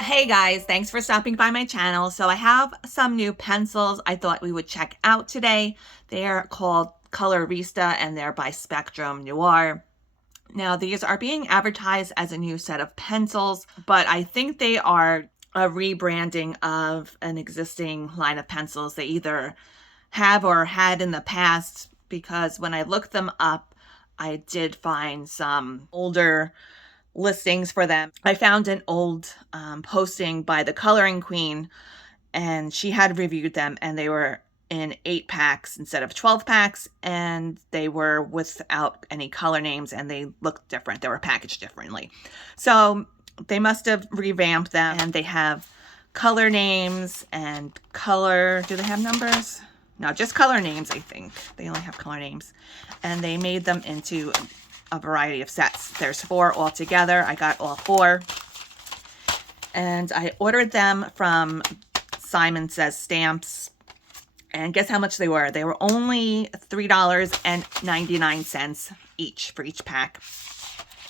Hey guys, thanks for stopping by my channel. So I have some new pencils I thought we would check out today. They're called Colorista and they're by Spectrum Noir. Now these are being advertised as a new set of pencils, but I think they are a rebranding of an existing line of pencils they either have or had in the past, because when I looked them up, I did find some older listings for them. I found an old posting by the Coloring Queen, and she had reviewed them, and they were in 8 packs instead of 12 packs, and they were without any color names, and they looked different. They were packaged differently. So they must have revamped them, and they have color names and color. Do they have numbers? No, just color names, I think. They only have color names. And they made them into a variety of sets. There's 4 altogether. I got all 4. And I ordered them from Simon Says Stamps. And guess how much they were? They were only $3.99 each for each pack.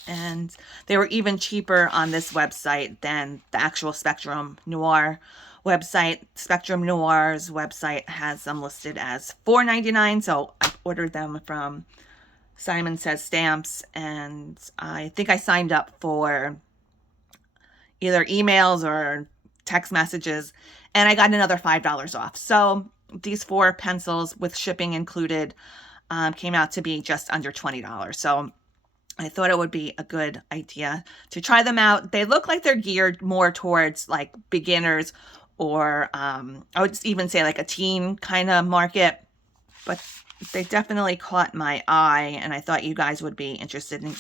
And they were even cheaper on this website than the actual Spectrum Noir website. Spectrum Noir's website has them listed as $4.99. So I ordered them from Simon Says Stamps, and I think I signed up for either emails or text messages, and I got another $5 off. So these 4 pencils with shipping included came out to be just under $20. So I thought it would be a good idea to try them out. They look like they're geared more towards like beginners, or I would even say like a teen kind of market, but they definitely caught my eye, and I thought you guys would be interested in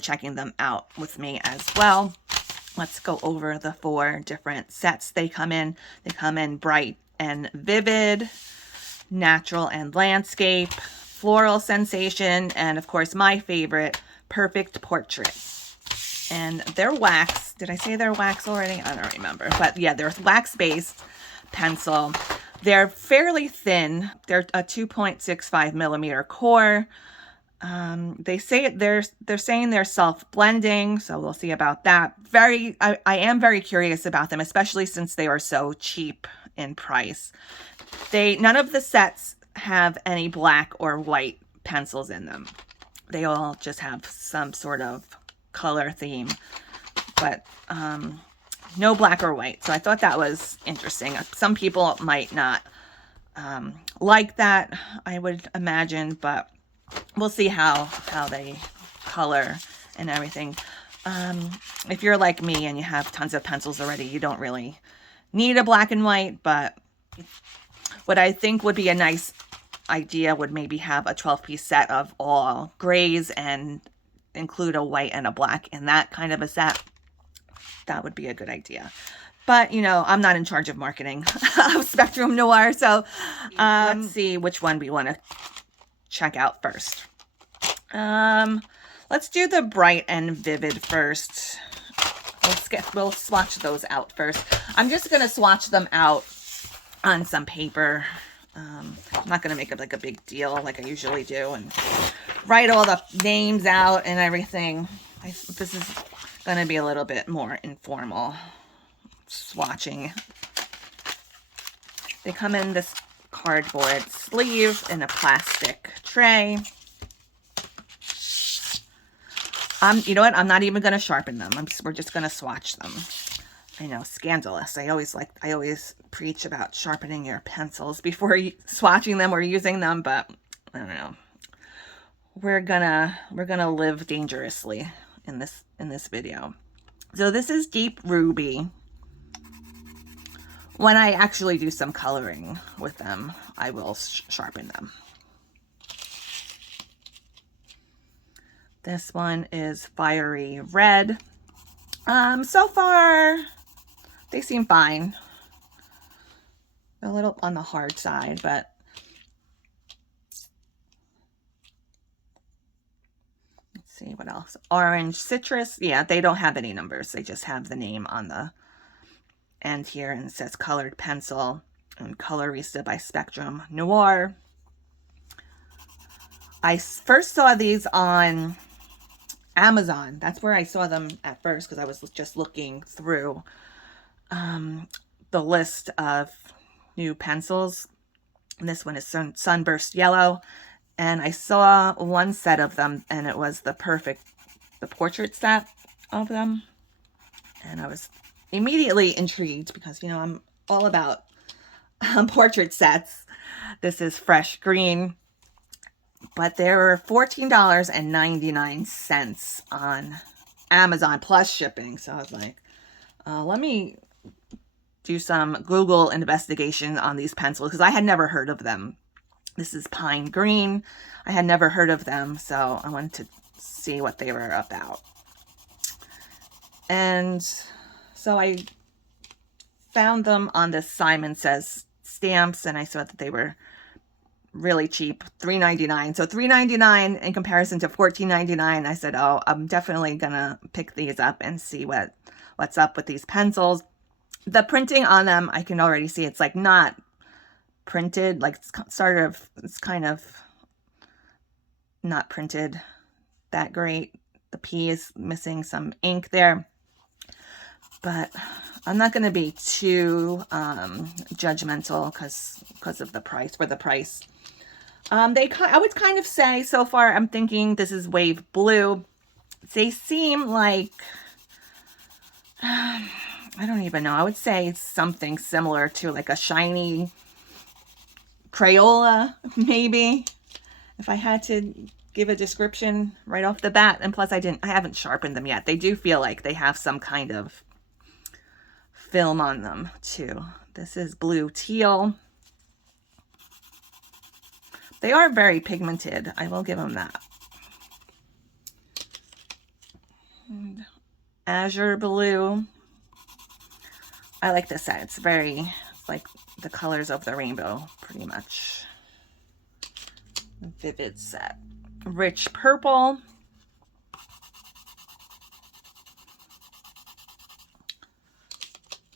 checking them out with me as well. Let's go over the 4 different sets they come in. They come in bright and vivid, natural and landscape, floral sensation, and of course my favorite, perfect portrait. And they're wax. Did I say they're wax already? I don't remember. But yeah, they're wax-based pencil. They're fairly thin. They're a 2.65 millimeter core. They say they're saying they're self-blending, so we'll see about that. I am very curious about them, especially since they are so cheap in price. None of the sets have any black or white pencils in them. They all just have some sort of color theme, but no black or white. So I thought that was interesting. Some people might not like that, I would imagine, but we'll see how they color and everything. If you're like me and you have tons of pencils already, you don't really need a black and white, but what I think would be a nice idea would maybe have a 12-piece set of all grays and include a white and a black in that kind of a set. That would be a good idea. But, you know, I'm not in charge of marketing of Spectrum Noir, so let's see which one we want to check out first. Let's do the bright and vivid first. We'll swatch those out first. I'm just going to swatch them out on some paper. I'm not going to make it like a big deal like I usually do and write all the names out and everything. This is going to be a little bit more informal swatching. They come in this cardboard sleeve in a plastic tray. You know what? I'm not even going to sharpen them. We're just going to swatch them. I know, scandalous. I always preach about sharpening your pencils before swatching them or using them, but I don't know. We're gonna live dangerously in this video. So this is Deep Ruby. When I actually do some coloring with them, I will sharpen them. This one is Fiery Red. So far, they seem fine. A little on the hard side, but let's see what else. Orange Citrus. Yeah, they don't have any numbers. They just have the name on the end here, and it says Colored Pencil and Colorista by Spectrum Noir. I first saw these on Amazon. That's where I saw them at first because I was just looking through the list of new pencils. And this one is Sunburst Yellow. And I saw one set of them, and it was the portrait set of them. And I was immediately intrigued because, you know, I'm all about portrait sets. This is Fresh Green. But they were $14.99 on Amazon plus shipping. So I was like, let me do some Google investigation on these pencils because I had never heard of them. This is Pine Green. I had never heard of them, so I wanted to see what they were about. And so I found them on the Simon Says stamps, and I saw that they were really cheap, $3.99. So $3.99 in comparison to $14.99. I said, oh, I'm definitely gonna pick these up and see what's up with these pencils. The printing on them, I can already see it's like not printed, like it's kind of not printed that great. The P is missing some ink there, but I'm not going to be too judgmental because of the price. For the price, I would kind of say so far I'm thinking this is Wave Blue. They seem like I don't even know. I would say something similar to like a shiny Crayola, maybe, if I had to give a description right off the bat. And plus I haven't sharpened them yet. They do feel like they have some kind of film on them too. This is Blue Teal. They are very pigmented. I will give them that. And Azure Blue. I like this set. It's like the colors of the rainbow, pretty much. Vivid set. Rich Purple.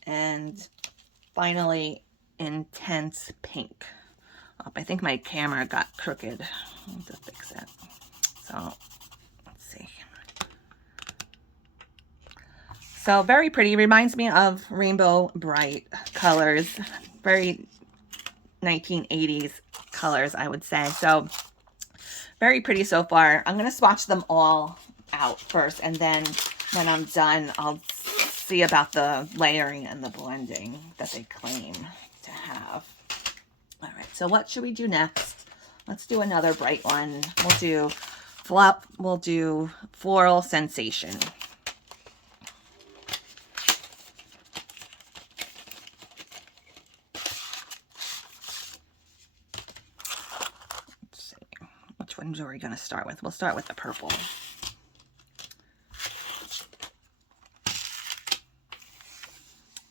And finally, Intense Pink. Oh, I think my camera got crooked. I need to fix it. So, let's see. So, very pretty. Reminds me of Rainbow Bright colors. Very 1980s colors, I would say. So, very pretty so far. I'm going to swatch them all out first. And then when I'm done, I'll see about the layering and the blending that they claim to have. All right, so what should we do next? Let's do another bright one. We'll do Floral Sensation. Let's see, which ones are we going to start with? We'll start with the purple.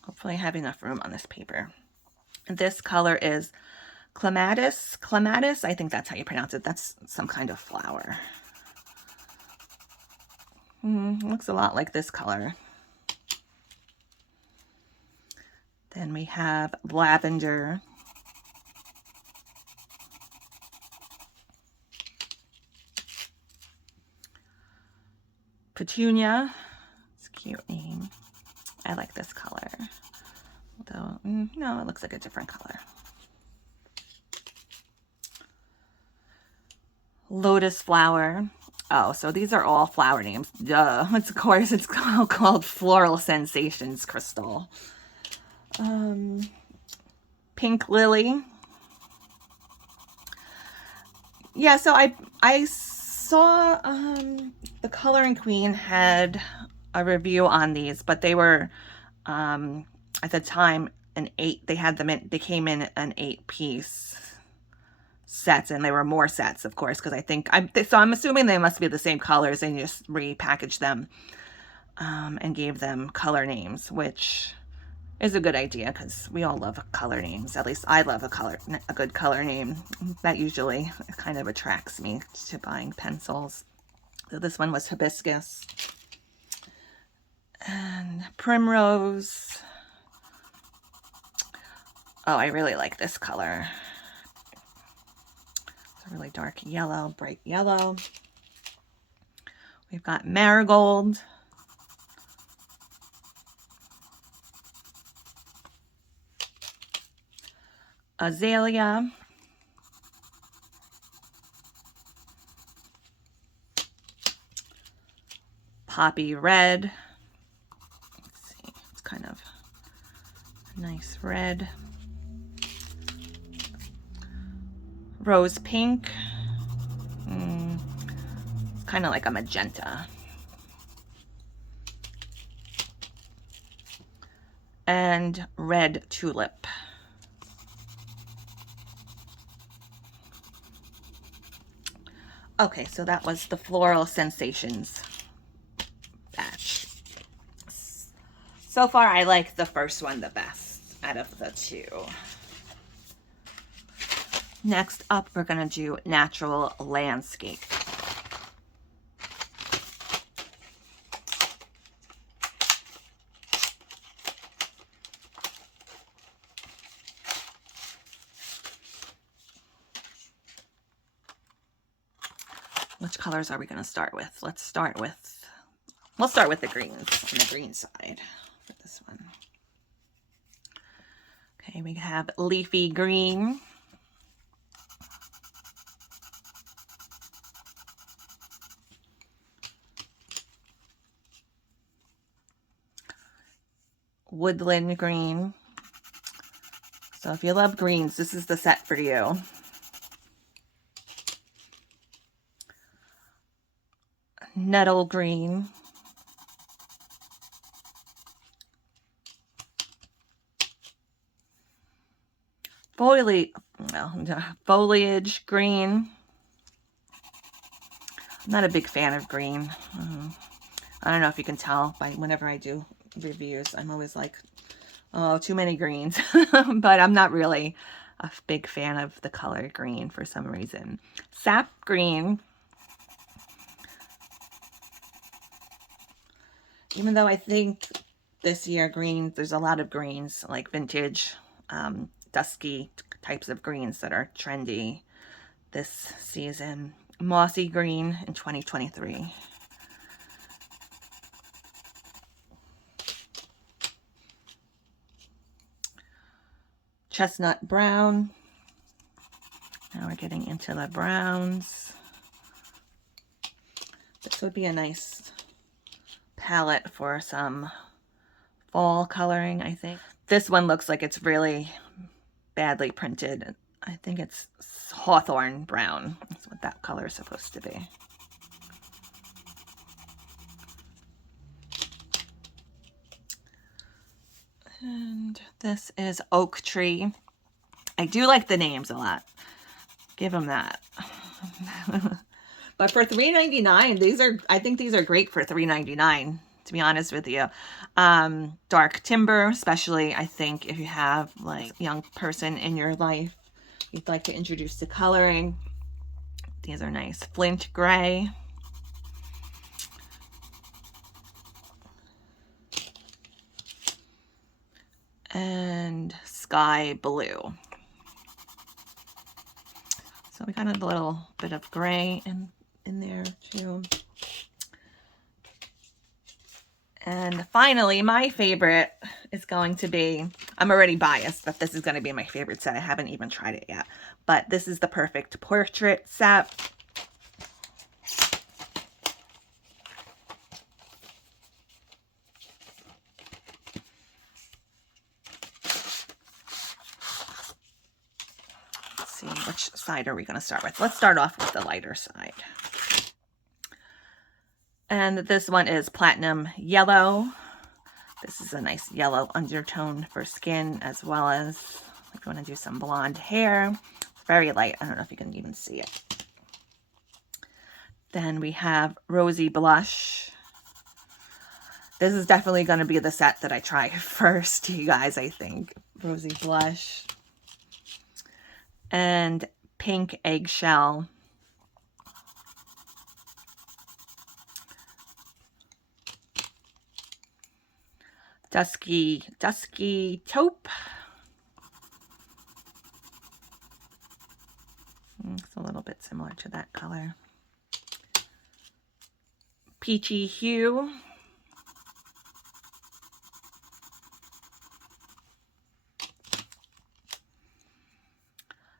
Hopefully I have enough room on this paper. This color is Clematis. Clematis, I think that's how you pronounce it. That's some kind of flower. Looks a lot like this color. Then we have Lavender. Petunia. It's a cute name. I like this color. Although, no, it looks like a different color. Lotus Flower. Oh, so these are all flower names. Duh. Of course, it's called Floral Sensations Crystal. Pink Lily. Yeah, so I saw the Coloring Queen had a review on these, but they were at the time they came in an 8-piece sets, and there were more sets, of course, because I'm assuming they must be the same colors, and you just repackaged them and gave them color names, which is a good idea because we all love color names. At least I love a good color name. That usually kind of attracts me to buying pencils. So this one was Hibiscus and Primrose. Oh, I really like this color. It's a really dark yellow, bright yellow. We've got marigold, azalea, poppy red. Let's see, it's kind of a nice red. Rose pink. It's kind of like a magenta. And red tulip. Okay, so that was the Floral Sensations batch. So far, I like the first one the best out of the two. Next up, we're gonna do Natural Landscape. Which colors are we gonna start with? We'll start with the greens on the green side for this one. Okay, we have leafy green. Woodland green. So if you love greens, this is the set for you. Nettle green. Foliage green. I'm not a big fan of green. I don't know if you can tell by whenever I do reviews, I'm always like, oh, too many greens. But I'm not really a big fan of the color green for some reason. Sap green. Even though I think this year greens, there's a lot of greens, like vintage, dusky types of greens that are trendy this season. Mossy green in 2023. Chestnut brown. Now we're getting into the browns. This would be a nice palette for some fall coloring, I think. This one looks like it's really badly printed. I think it's hawthorn brown. That's what that color is supposed to be. And this is oak tree. I do like the names a lot. Give them that. But for $3.99, I think these are great for $3.99, to be honest with you. Dark timber, especially I think if you have like a young person in your life you'd like to introduce to coloring. These are nice. Flint gray. And sky blue. So we got a little bit of gray in there too. And finally, my favorite is going to be, I'm already biased that this is going to be my favorite set. I haven't even tried it yet. But this is the Perfect Portrait set. Let's see, which side are we going to start with? Let's start off with the lighter side. And this one is Platinum Yellow. This is a nice yellow undertone for skin, as well as if you want to do some blonde hair. Very light. I don't know if you can even see it. Then we have Rosy Blush. This is definitely going to be the set that I try first, you guys, I think. Rosy Blush. And Pink Eggshell. Dusky Taupe. It's a little bit similar to that color. peachy hue.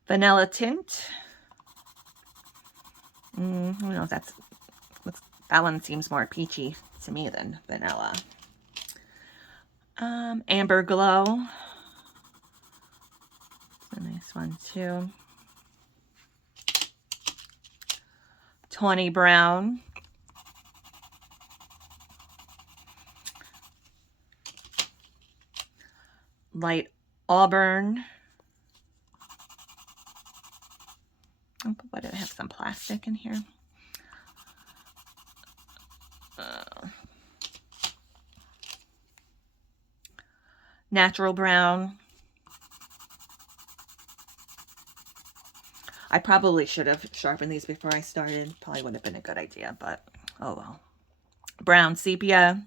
Vanilla tint. I don't know if that one seems more peachy to me than vanilla. Amber glow. It's a nice one too. Tawny brown. Light auburn. Oh, but I have some plastic in here. Natural brown. I probably should have sharpened these before I started. Probably would have been a good idea, but oh well. Brown sepia.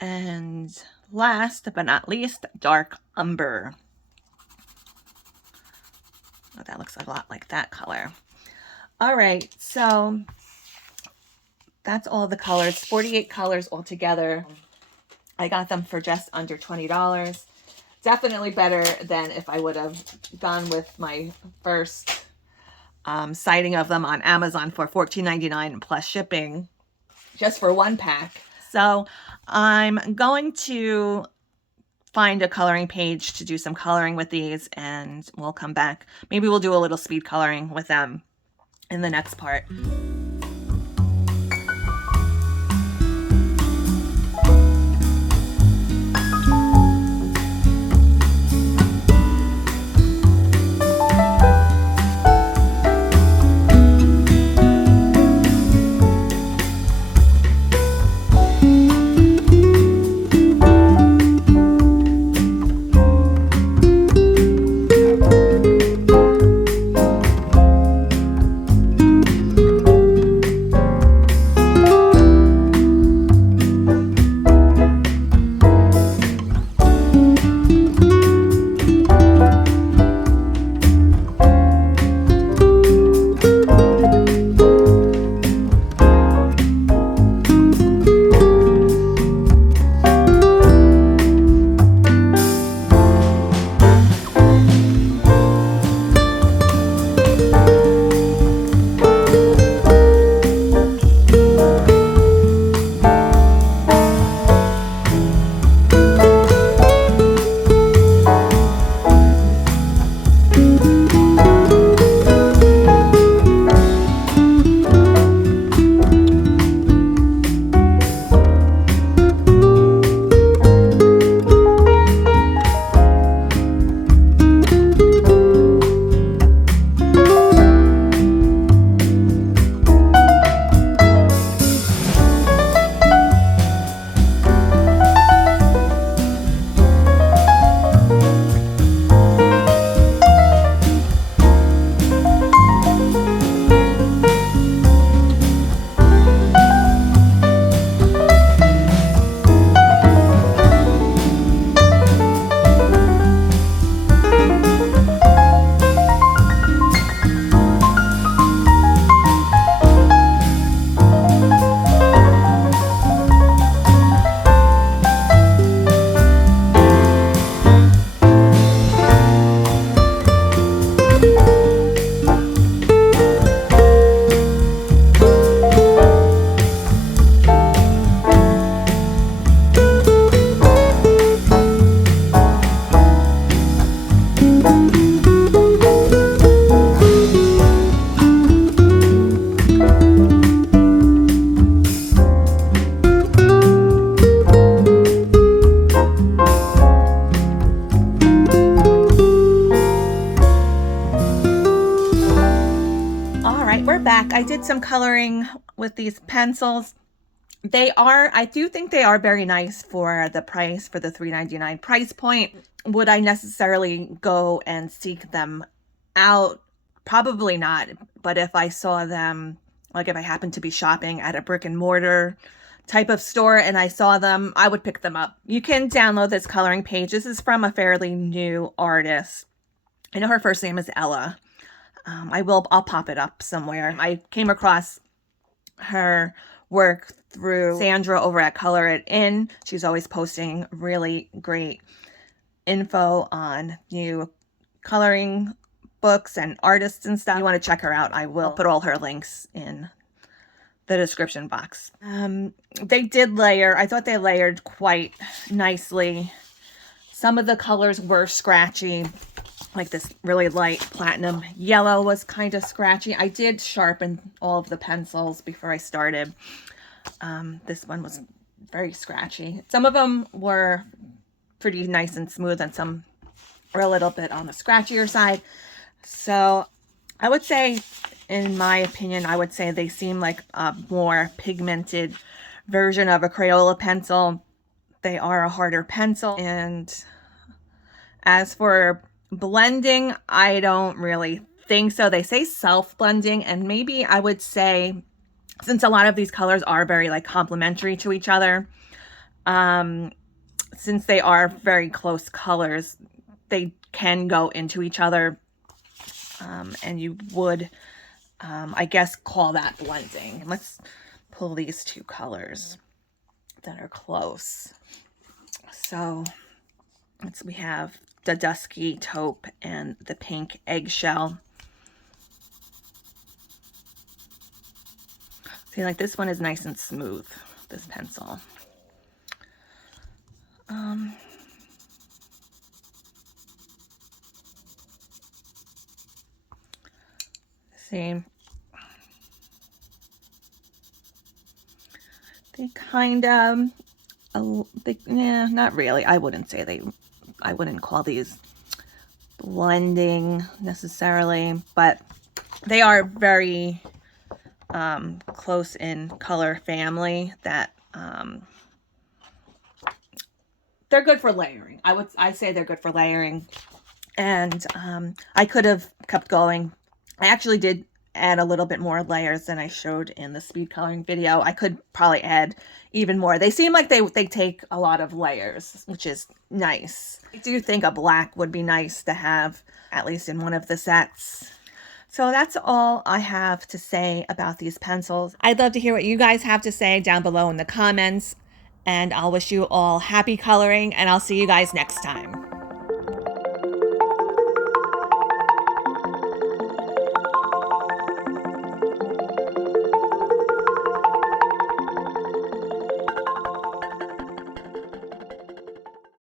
And last but not least, dark umber. Oh, that looks a lot like that color. All right, so that's all the colors, 48 colors altogether. I got them for just under $20. Definitely better than if I would have gone with my first sighting of them on Amazon for $14.99 plus shipping, just for one pack. So I'm going to find a coloring page to do some coloring with these, and we'll come back. Maybe we'll do a little speed coloring with them in the next part. I did some coloring with these pencils. I do think they are very nice for the price, for the $3.99 price point. Would I necessarily go and seek them out? Probably not. But if I saw them, like if I happened to be shopping at a brick and mortar type of store and I saw them, I would pick them up. You can download this coloring page. This is from a fairly new artist. I know her first name is Ella. I'll pop it up somewhere. I came across her work through Sandra over at Color It In. She's always posting really great info on new coloring books and artists and stuff. If you want to check her out, I will put all her links in the description box. They did layer. I thought they layered quite nicely. Some of the colors were scratchy, like this really light platinum yellow was kind of scratchy. I did sharpen all of the pencils before I started. This one was very scratchy. Some of them were pretty nice and smooth, and some were a little bit on the scratchier side. So I would say, in my opinion, I would say they seem like a more pigmented version of a Crayola pencil. They are a harder pencil. And as for blending, I don't really think so. They say self-blending, and maybe I would say, since a lot of these colors are very like complementary to each other, since they are very close colors, they can go into each other, and you would, I guess, call that blending. Let's pull these two colors that are close. So we have the dusky taupe and the pink eggshell. See, like this one is nice and smooth, this pencil. See, they kind of, yeah, not really. I wouldn't say I wouldn't call these blending necessarily, but they are very close in color family that they're good for layering. I'd say they're good for layering. And I could have kept going. I actually did add a little bit more layers than I showed in the speed coloring video. I could probably add even more. They seem like they take a lot of layers, which is nice. I do think a black would be nice to have, at least in one of the sets. So that's all I have to say about these pencils. I'd love to hear what you guys have to say down below in the comments. And I'll wish you all happy coloring, and I'll see you guys next time.